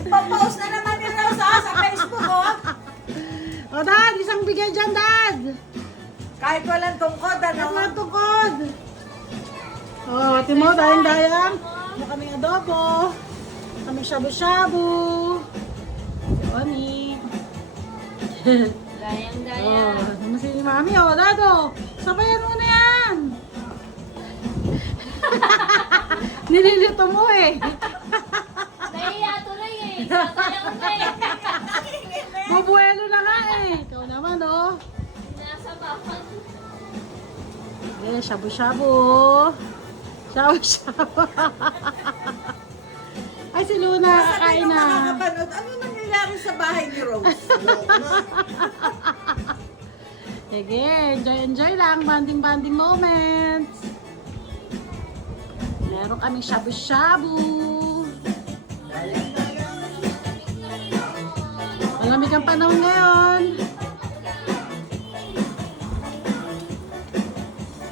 Ipapost na naman ni Rosa sa Facebook, oh. O, Dad, isang bigay dyan, Dad. Kahit walang tungkod, ano? At mga tukod. O, ate mo, dayang-dayang. Ano kaming adobo. Kaming shabu-shabu. Oni. Dayang-dayang. Oh, si Mami, o, Dado. Sabayan mo na yan. Nililito mo eh. Nahiya tuloy eh. Sasayaw na eh. Bubuelo na nga eh. Ikaw naman, oh. Nasa bakan. Eh, shabu-shabu. Shabu-shabu. Ay, si Luna, Sabi kakain nung na. makakapanood, ano nangyayari sa bahay ni Rose? Sige, enjoy lang. Banding moments. Meron kaming shabu-shabu. Malamig ang panahon ngayon.